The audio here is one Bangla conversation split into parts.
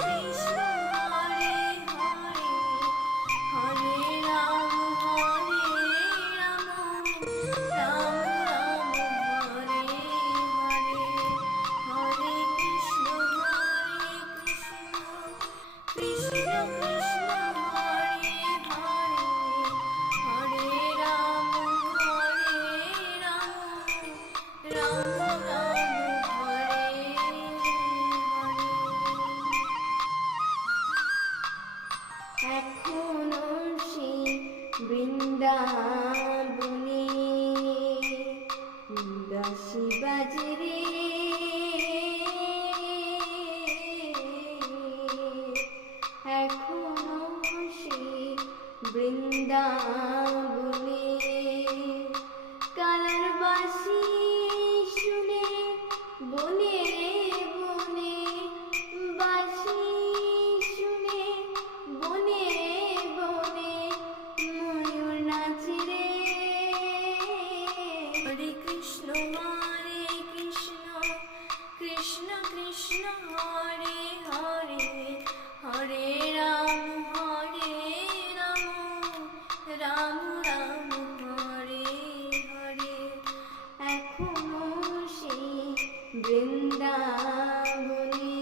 কৃষ্ণ হরে হরে হরে রাম রাম রাম হরে হরে হরে কৃষ্ণ কৃষ্ণ কৃষ্ণ হরে হরে হরে রাম রাম রাম হরে হরে। এখনো সেই বৃন্দাবনে বাঁশি বাজে রে, এখনো সেই বৃন্দাবনে কালার বাঁশি শুনে বনে বনে, বাঁশি শুনে বনে বনে ময়ূর নাচে রে। হরে কৃষ্ণ কৃষ্ণ কৃষ্ণ হরে হরে হরে রাম রাম রাম হরে হরে। এখনো সেই বৃন্দাবনে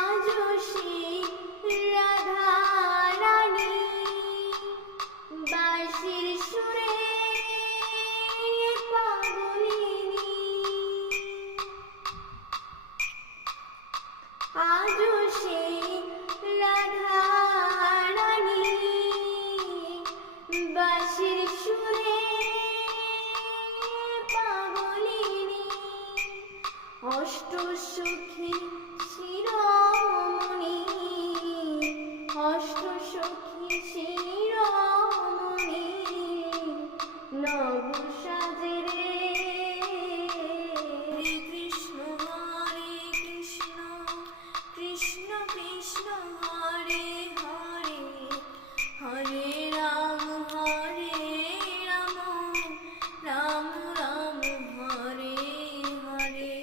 আজও সেই রাধা রানী বাঁশির সুরে পাগলিনী, আজও সেই রাধা রানী বাঁশির সুরে পাগলিনী। অষ্টসখী শিরোমণি, অষ্টসখী শিরোমণি নব সাজে রে। কৃষ্ণ কৃষ্ণ কৃষ্ণ হরে হরে হরে রাম রাম রাম হরে হরে।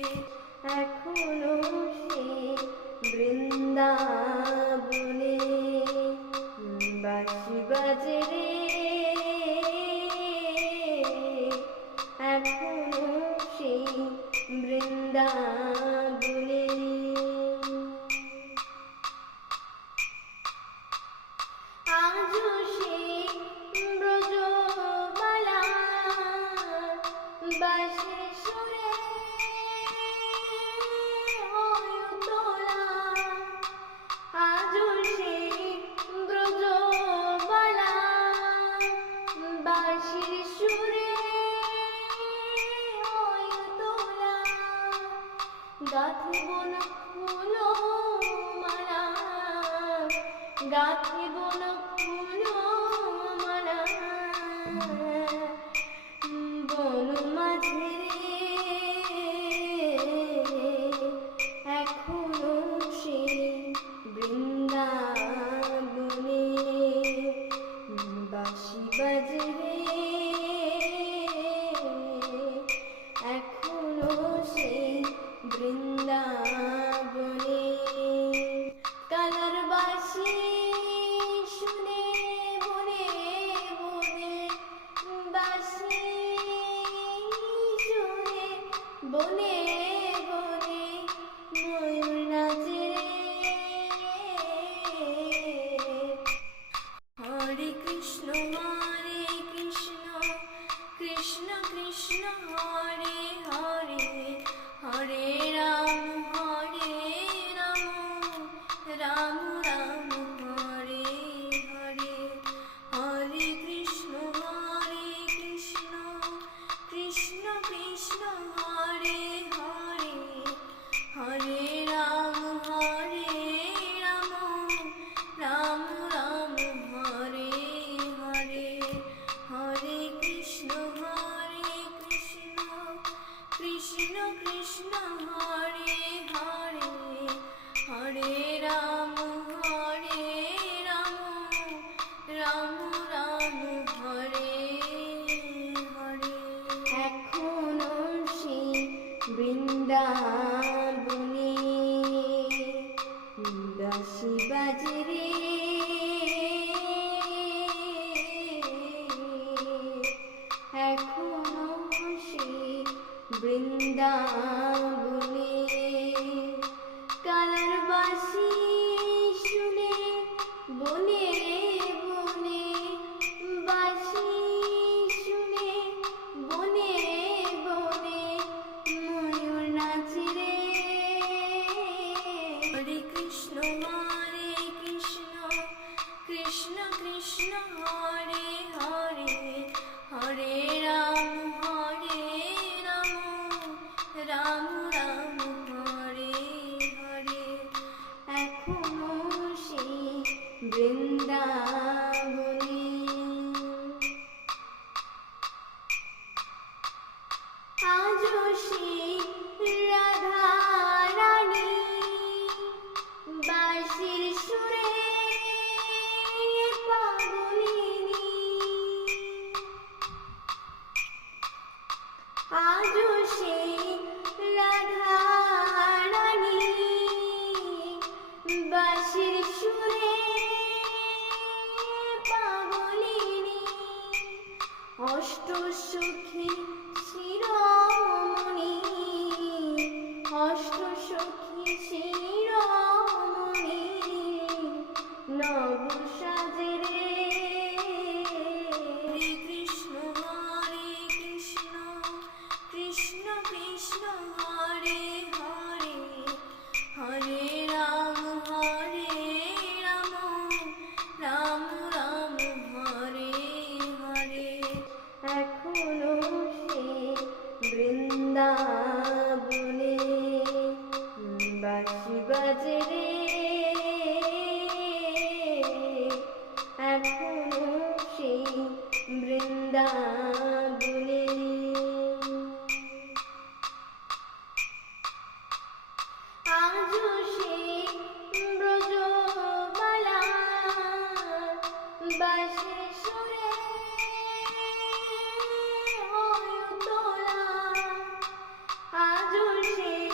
এখনো সে বৃন্দাবনে বাঁশি বাজে রে, এখনো সেই বৃন্দাবনে আজও সেই ব্রজবালা বাঁশির সুরে হয় তোলা, আজও সেই ব্রজবালা বাঁশির সুরে হয় তোলা। গাঁথিব না ফুলো মালা, গাঁথিব না ফুলো মালা বন মাঝে রে। এখনো সেই বৃন্দাবনে বাঁশি বাজে রে, এখনো সেই বৃন্দাবনে কালার বাঁশি শুনে বনে বনে, বাঁশি শুনে বনে বনে ময়ূর নাচে রে। হরে কৃষ্ণ কৃষ্ণ কৃষ্ণ হরে হরে হরে রাম রাম রাম হরে হরে। হরে কৃষ্ণ কৃষ্ণ কৃষ্ণ হরে হরে হরে রাম রাম রাম হরে হরে। হরে কৃষ্ণ কৃষ্ণ কৃষ্ণ হরে বৃন্দাবনে কালার বাঁশি শুনে বনে বনে বাঁশি শুনে বনে বনে ময়ূর নাচে রে। হরে কৃষ্ণ কৃষ্ণ কৃষ্ণ হরে হরে হরে রাম রাম রাম হরে হরে। এখনো সেই বৃন্দাবনে আজও সেই রাধা রানী বাঁশির সুরে পাগলিনী। আজও সেই রাধা রানী বাঁশির সুরে পাগলিনী। অষ্টসখী শিরোমণি অষ্টসখী শিরোমণি নব সাজে রে। হরে কৃষ্ণ কৃষ্ণ কৃষ্ণ হরে হরে হরে রাম রাম রাম হরে হরে। এখনো সে বৃন্দাবনে বাঁশি বাজে রে। এখনো সেই বৃন্দাবনে আজও সেই ব্রজবালা বাঁশির সুরে হয় তোলা। আজও সেই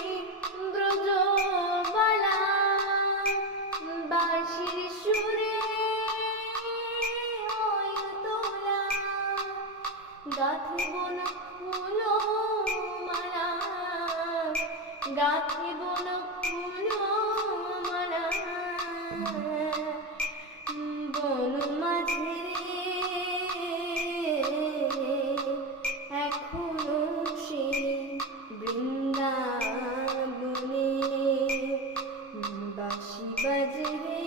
ব্রজবালা বাঁশির সুরে হয় তোলা। গাঁথিব না ফুলো মালা গাঁথিব না ফুলো মালা বন মাঝে রে। এখনো সেই বৃন্দাবনে বাঁশি বাজে রে।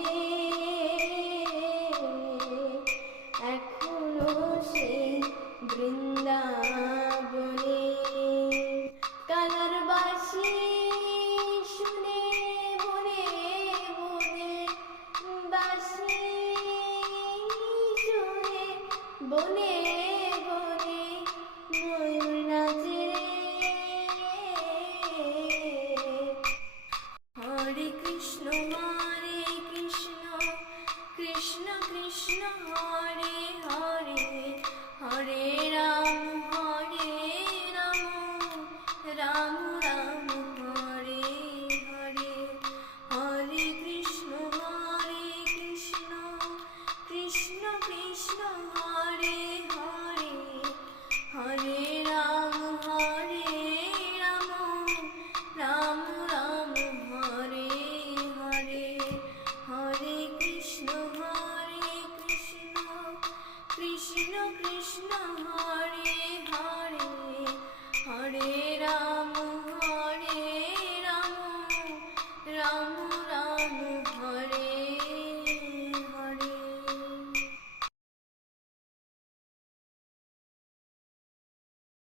এখনো সেই বৃন্দাবনে কালার বাঁশি শুনে বনে বনে বাঁশি শুনে বনে বনে ময়ূর নাচে রে। হরে কৃষ্ণ কৃষ্ণ কৃষ্ণ হরে হরে হরে রাম রাম রাম হরে হরে। হরে কৃষ্ণ কৃষ্ণ কৃষ্ণ হরে